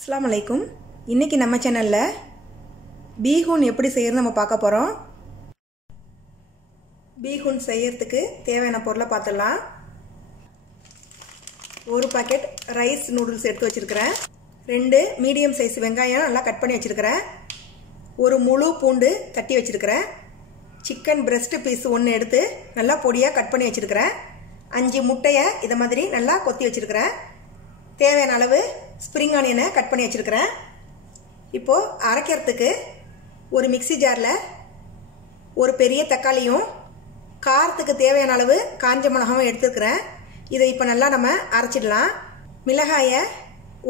अस्सलाम वालेकुम। इन्नैक्कु நம்ம சேனல்ல பீஹூன் எப்படி செய்யறது நம்ம பார்க்க போறோம்। பீஹூன் செய்யிறதுக்கு தேவையான பொருளை பார்த்தலாம்। ஒரு பாக்கெட் ரைஸ் நூடுல்ஸ் எடுத்து வச்சிருக்கேன்। 2 மீடியம் சைஸ் வெங்காயம் நல்லா கட் பண்ணி வச்சிருக்கேன்। ஒரு முழு பூண்டு தட்டி வச்சிருக்கேன்। சிக்கன் பிரஸ்ட் பீஸ் 1 எடுத்து நல்லா பொடியா கட் பண்ணி வச்சிருக்கேன்। 5 முட்டையை இத மாதிரி நல்லா கொத்தி வச்சிருக்கேன்। தேவையான அளவு ஸ்ப்ரிங் ஆனியனை கட் பண்ணி வச்சிருக்கேன்। இப்போ அரைக்கிறதுக்கு ஒரு மிக்ஸி ஜார்ல ஒரு பெரிய தக்காளியும் காரத்துக்கு தேவையான அளவு காஞ்ச மிளகாயும் எடுத்துக்கிறேன்। இதை இப்போ நல்லா நம்ம அரைச்சிடலாம்। மிளகாயை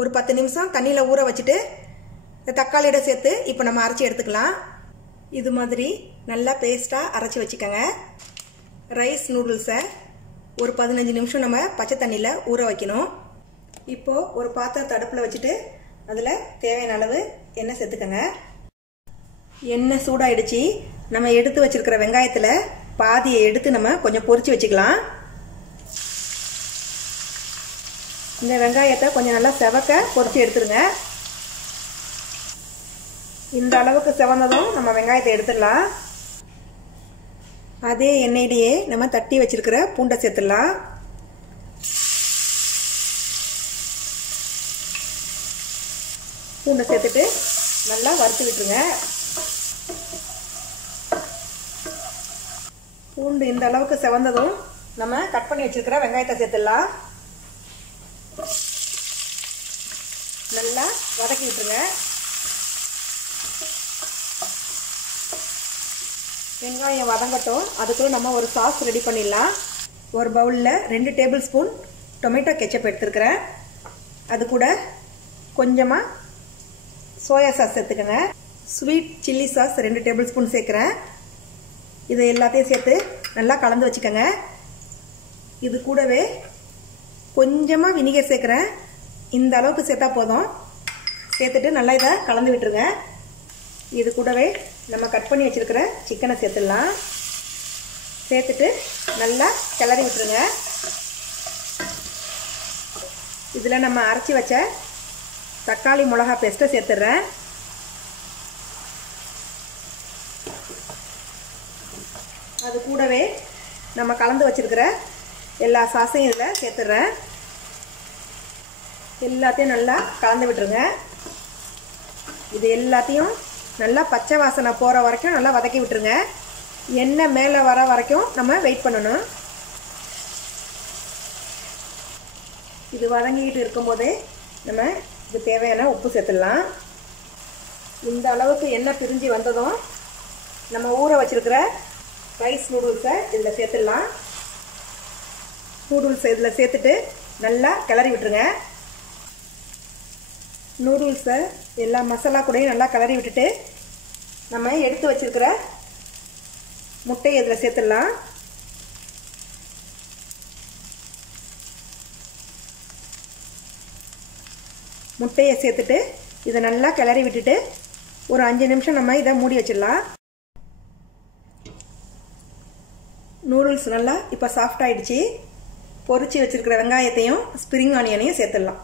ஒரு 10 நிமிஷம் தண்ணியில் ஊற வச்சுட்டு தக்காளியோட சேர்த்து இப்போ நம்ம அரைச்சி எடுத்துக்கலாம்। இது மாதிரி நல்லா பேஸ்ட்டாக அரைச்சி வச்சுக்கோங்க। ரைஸ் நூடுல்ஸை ஒரு 15 நிமிஷம் நம்ம பச்சை தண்ணியில் ஊற வைக்கணும்। இப்போ ஒரு பாத்திரத்தை அடுப்பில் வச்சுட்டு அதில் தேவையான அளவு எண்ணெய் சேர்த்துக்கங்க। எண்ணெய் சூடாயிடுச்சு। நம்ம எடுத்து வச்சிருக்கிற வெங்காயத்தில் பாதியை எடுத்து நம்ம கொஞ்சம் பொரிச்சு வச்சுக்கலாம்। இந்த வெங்காயத்தை கொஞ்சம் நல்லா செவக்க பொரிச்சு எடுத்துருங்க। இந்த அளவுக்கு செவந்ததும் நம்ம வெங்காயத்தை எடுத்துடலாம்। அதே எண்ணெயிலேயே நம்ம தட்டி வச்சிருக்கிற பூண்டை சேர்த்துடலாம்। பூண்டை சேர்த்துட்டு நல்லா வறுத்து விட்டுருங்க। பூண்டு இந்த அளவுக்கு செவந்ததும் நம்ம கட் பண்ணி வச்சிருக்கிற வெங்காயத்தை சேர்த்துடலாம்। நல்லா வதக்கி விட்டுருங்க। வெங்காயம் வதங்கட்டும், அதுக்குள்ள நம்ம ஒரு சாஸ் ரெடி பண்ணிடலாம்। ஒரு பவுலில் 2 டேபிள் ஸ்பூன் டொமேட்டோ கெச்சப் எடுத்துருக்கிறேன்। அது கூட கொஞ்சமாக சோயா சாஸ் சேர்த்துக்கங்க। Sweet chilli sauce 2 table spoon சேர்க்குறேன்। இதை எல்லாத்தையும் சேர்த்து நல்லா கலந்து வச்சுக்கோங்க। இது கூடவே கொஞ்சமாக வினிகர் சேர்க்குறேன்। இந்த அளவுக்கு சேர்த்தா போதும்। சேர்த்துட்டு நல்லா இதை கலந்து விட்டுருங்க। இது கூடவே நம்ம கட் பண்ணி வச்சுருக்கிற சிக்கனை சேர்த்துடலாம்। சேர்த்துட்டு நல்லா கிளறி விட்டுருங்க। இதில் நம்ம அரைச்சி வச்ச தக்காளி மிளகா பேஸ்ட்டை சேர்த்துடுறேன்। அது கூடவே நம்ம கலந்து வச்சிருக்கிற எல்லா சாஸையும் இதில் சேர்த்துடுறேன்। எல்லாத்தையும் நல்லா கலந்து விட்டுருங்க। இது எல்லாத்தையும் நல்லா பச்சை வாசனை போகிற வரைக்கும் நல்லா வதக்கி விட்டுருங்க। எண்ணெய் மேலே வர வரைக்கும் நம்ம வெயிட் பண்ணணும்। இது வதங்கிக்கிட்டு இருக்கும்போதே நம்ம இது தேவையான உப்பு சேர்த்துடலாம்। இந்த அளவுக்கு எண்ணெய் பிரிஞ்சு வந்ததும் நம்ம ஊற வச்சிருக்கிற ரைஸ் நூடுல்ஸை இதில் சேர்த்துடலாம்। நூடுல்ஸை இதில் சேர்த்துட்டு நல்லா கிளறி விட்டுருங்க। நூடுல்ஸை எல்லா மசாலா கூடயும் நல்லா கிளறி விட்டுட்டு நம்ம எடுத்து வச்சிருக்கிற முட்டையை இதில் சேர்த்துடலாம்। முட்டையை சேர்த்துட்டு இதை நல்லா கிளறி விட்டுட்டு ஒரு 5 நிமிஷம் நம்ம இதை மூடி வச்சிடலாம்। நூடுல்ஸ் நல்லா இப்போ சாஃப்ட் ஆயிடுச்சு। பொரிச்சு வச்சிருக்கிற வெங்காயத்தையும் ஸ்ப்ரிங் ஆனியனையும் சேர்த்துடலாம்।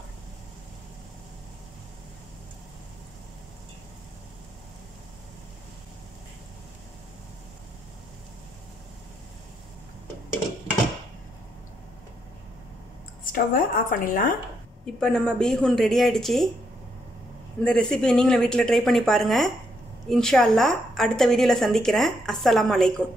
ஸ்டவ்வை ஆஃப் பண்ணிடலாம்। இப்போ நம்ம பீஹூன் ரெடி ஆயிடுச்சு। இந்த ரெசிபி நீங்களும் வீட்டில் ட்ரை பண்ணி பாருங்கள்। இன்ஷா அல்லாஹ் அடுத்த வீடியோவில் சந்திக்கிறேன்। அஸ்ஸலாமு அலைக்கும்।